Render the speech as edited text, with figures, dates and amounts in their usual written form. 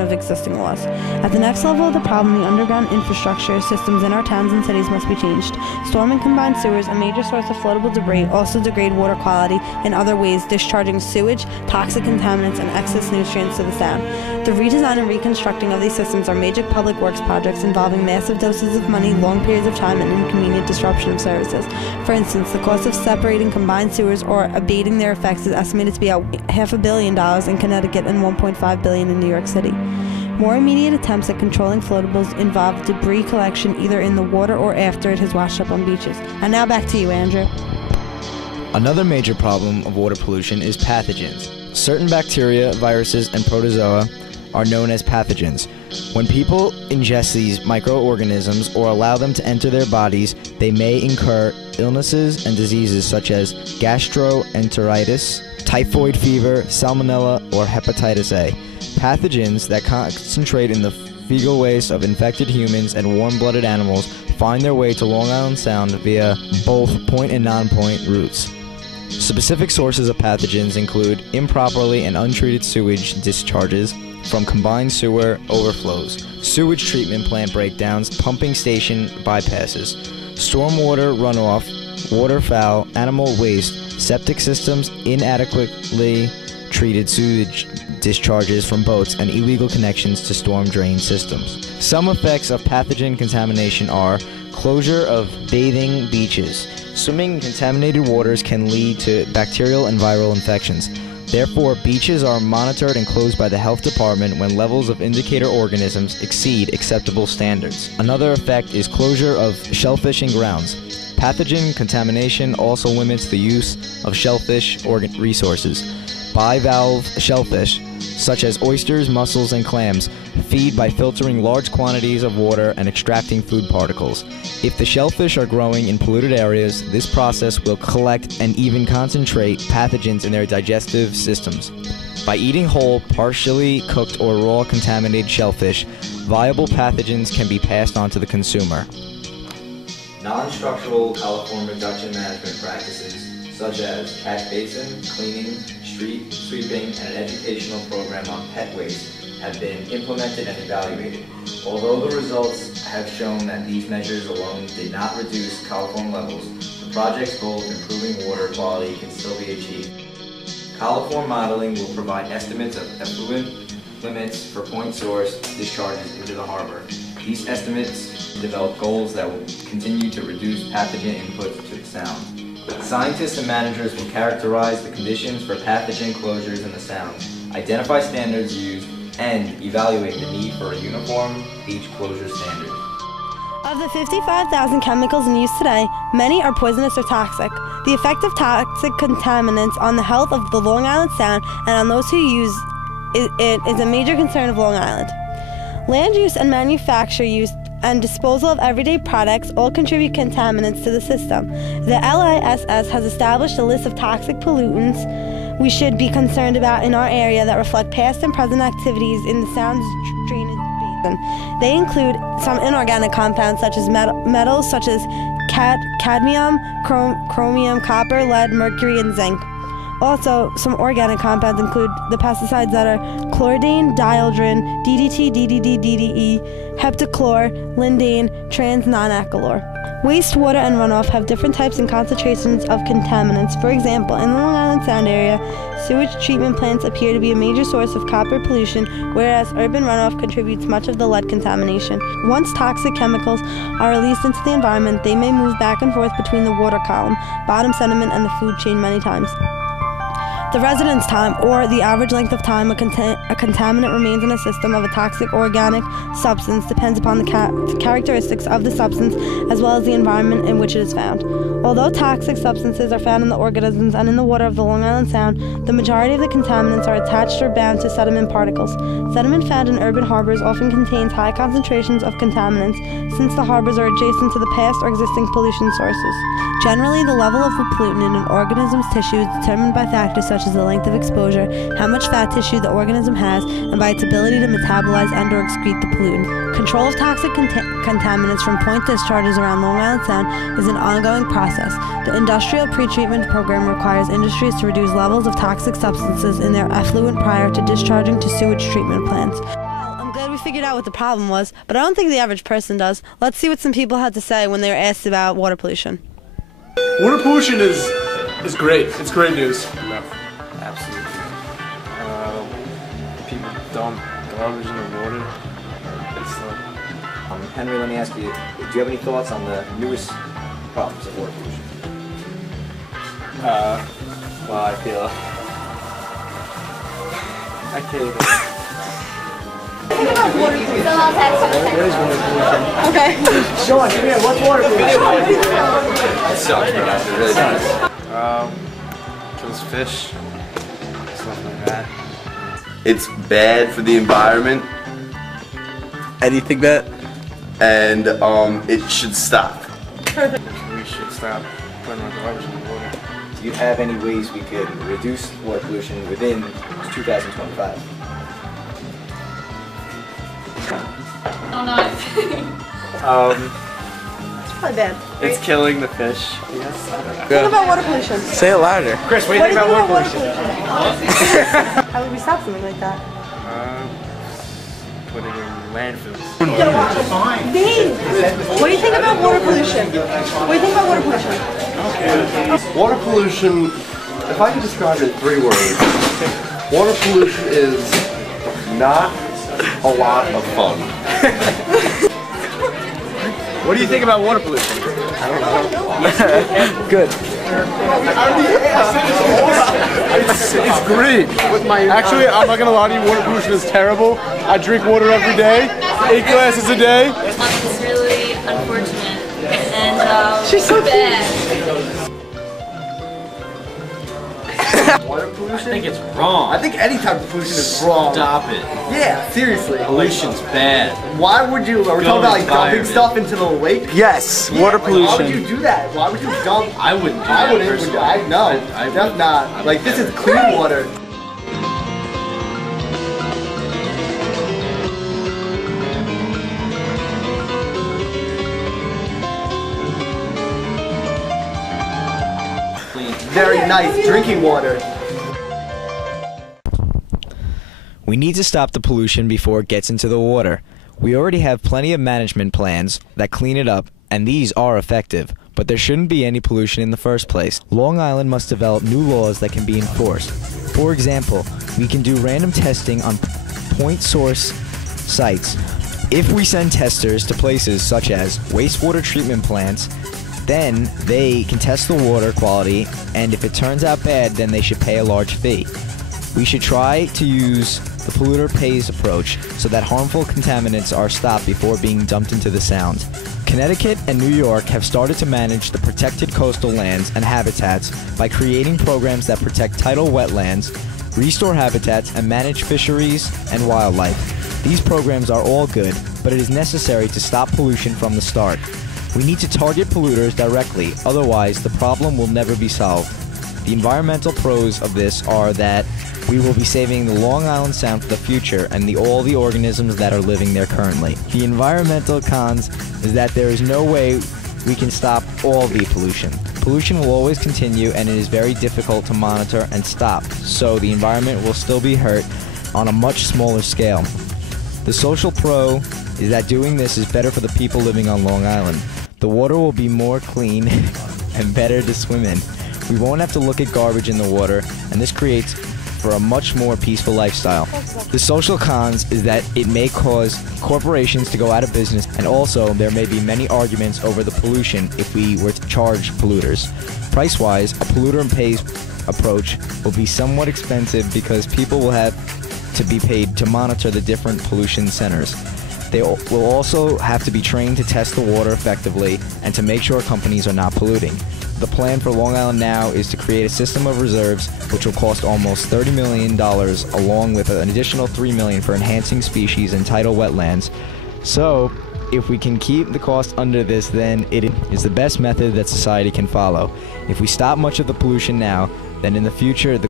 of existing laws. At the next level of the problem, the underground infrastructure systems in our towns and cities must be changed. Storm and combined sewers, a major source of floatable debris, also degrade water quality in other ways, discharging sewage, toxic contaminants, and excess nutrients to the sound. The redesign and reconstructing of these systems are major public works projects involving massive doses of money, long periods of time, and inconvenient disruption of services. For instance, the cost of separating combined sewers or abating their effects is estimated to be at $500 million in Connecticut and $1.5 billion in New York City. More immediate attempts at controlling floatables involve debris collection either in the water or after it has washed up on beaches. And now back to you, Andrew. Another major problem of water pollution is pathogens. Certain bacteria, viruses, and protozoa are known as pathogens. When people ingest these microorganisms or allow them to enter their bodies, they may incur illnesses and diseases such as gastroenteritis, typhoid fever, salmonella, or hepatitis A. Pathogens that concentrate in the fecal waste of infected humans and warm-blooded animals find their way to Long Island Sound via both point and non-point routes. Specific sources of pathogens include improperly and untreated sewage discharges from combined sewer overflows, sewage treatment plant breakdowns, pumping station bypasses, stormwater runoff, waterfowl, animal waste, septic systems, inadequately treated sewage discharges from boats, and illegal connections to storm drain systems. Some effects of pathogen contamination are closure of bathing beaches. Swimming in contaminated waters can lead to bacterial and viral infections. Therefore, beaches are monitored and closed by the health department when levels of indicator organisms exceed acceptable standards. Another effect is closure of shellfishing grounds. Pathogen contamination also limits the use of shellfish resources. Bivalve shellfish, such as oysters, mussels, and clams, feed by filtering large quantities of water and extracting food particles. If the shellfish are growing in polluted areas, this process will collect and even concentrate pathogens in their digestive systems. By eating whole, partially cooked, or raw contaminated shellfish, viable pathogens can be passed on to the consumer. Non-structural coliform reduction management practices such as catch basin, cleaning, street sweeping, and an educational program on pet waste have been implemented and evaluated. Although the results have shown that these measures alone did not reduce coliform levels, the project's goal of improving water quality can still be achieved. Coliform modeling will provide estimates of effluent limits for point source discharges into the harbor. These estimates develop goals that will continue to reduce pathogen inputs to the sound. Scientists and managers will characterize the conditions for pathogen closures in the sound, identify standards used, and evaluate the need for a uniform beach closure standard. Of the 55,000 chemicals in use today, many are poisonous or toxic. The effect of toxic contaminants on the health of the Long Island Sound and on those who use it is a major concern of Long Island. Land use and manufacture use and disposal of everyday products all contribute contaminants to the system. The LISS has established a list of toxic pollutants we should be concerned about in our area that reflect past and present activities in the Sound's drainage basin. They include some inorganic compounds such as metals such as cadmium, chromium, copper, lead, mercury, and zinc. Also, some organic compounds include the pesticides that are chlordane, dieldrin, DDT, DDD, DDE, heptachlor, lindane, trans-non-acrylor. Wastewater and runoff have different types and concentrations of contaminants. For example, in the Long Island Sound area, sewage treatment plants appear to be a major source of copper pollution, whereas urban runoff contributes much of the lead contamination. Once toxic chemicals are released into the environment, they may move back and forth between the water column, bottom sediment, and the food chain many times. The residence time, or the average length of time a contaminant remains in a system of a toxic organic substance, depends upon the characteristics of the substance as well as the environment in which it is found. Although toxic substances are found in the organisms and in the water of the Long Island Sound, the majority of the contaminants are attached or bound to sediment particles. Sediment found in urban harbors often contains high concentrations of contaminants, since the harbors are adjacent to the past or existing pollution sources. Generally, the level of a pollutant in an organism's tissue is determined by factors such as the length of exposure, how much fat tissue the organism has, and by its ability to metabolize and/or excrete the pollutant. Control of toxic contaminants from point discharges around Long Island Sound is an ongoing process. The industrial pretreatment program requires industries to reduce levels of toxic substances in their effluent prior to discharging to sewage treatment plants. figured out what the problem was, but I don't think the average person does. Let's see what some people had to say when they were asked about water pollution. Water pollution is great. It's great news. No, absolutely. People dump garbage in the water. It's Henry, let me ask you, do you have any thoughts on the newest problems of water pollution? well, I feel I can't even. What is water pollution? Okay. Sean, come here, what's water pollution? It sucks, bro. It really does. Kills fish, stuff like that. It's bad for the environment. Anything that? And it should stop. We should stop putting our garbage in the water. Do you have any ways we could reduce water pollution within 2025? Oh no. Probably bad. It's killing the fish. Think about water pollution. Say it louder. Chris, what do What you do you think think about water about pollution? water pollution? How would we stop something like that? Put it in landfills. Dean, what do you think about water pollution? What do you think about water pollution? Water pollution, if I could describe it in 3 words, water pollution is not a lot of fun. What do you think about water pollution? Good. It's great. Actually, I'm not gonna lie to you. Water pollution is terrible. I drink water every day, 8 glasses a day. It's really unfortunate and she's so bad. Water pollution? I think it's wrong. I think any type of pollution is wrong. Stop it. Yeah, seriously. Pollution's bad. Why would you, are we talking about like dumping stuff into the lake? Yes, Yeah, water like, why would pollution. you do that? Why would you dump? I wouldn't do I that wouldn't. personally. No, I that's not. Like, this is clean water. Very nice drinking water. We need to stop the pollution before it gets into the water. We already have plenty of management plans that clean it up, and these are effective, but there shouldn't be any pollution in the first place. Long Island must develop new laws that can be enforced. For example, we can do random testing on point source sites. If we send testers to places such as wastewater treatment plants, then they can test the water quality, and if it turns out bad, then they should pay a large fee. We should try to use the polluter pays approach so that harmful contaminants are stopped before being dumped into the Sound. Connecticut and New York have started to manage the protected coastal lands and habitats by creating programs that protect tidal wetlands, restore habitats, and manage fisheries and wildlife. These programs are all good, but it is necessary to stop pollution from the start. We need to target polluters directly, otherwise the problem will never be solved. The environmental pros of this are that we will be saving the Long Island Sound for the future and all the organisms that are living there currently. The environmental cons is that there is no way we can stop all the pollution. Pollution will always continue, and it is very difficult to monitor and stop, so the environment will still be hurt on a much smaller scale. The social pro is that doing this is better for the people living on Long Island. The water will be more clean and better to swim in. We won't have to look at garbage in the water, and this creates for a much more peaceful lifestyle. The social cons is that it may cause corporations to go out of business, and also there may be many arguments over the pollution if we were to charge polluters. Price-wise, a polluter pays approach will be somewhat expensive because people will have to be paid to monitor the different pollution centers. They will also have to be trained to test the water effectively and to make sure companies are not polluting. The plan for Long Island now is to create a system of reserves which will cost almost $30 million, along with an additional $3 million for enhancing species and tidal wetlands. So, if we can keep the cost under this, then it is the best method that society can follow. If we stop much of the pollution now, then in the future the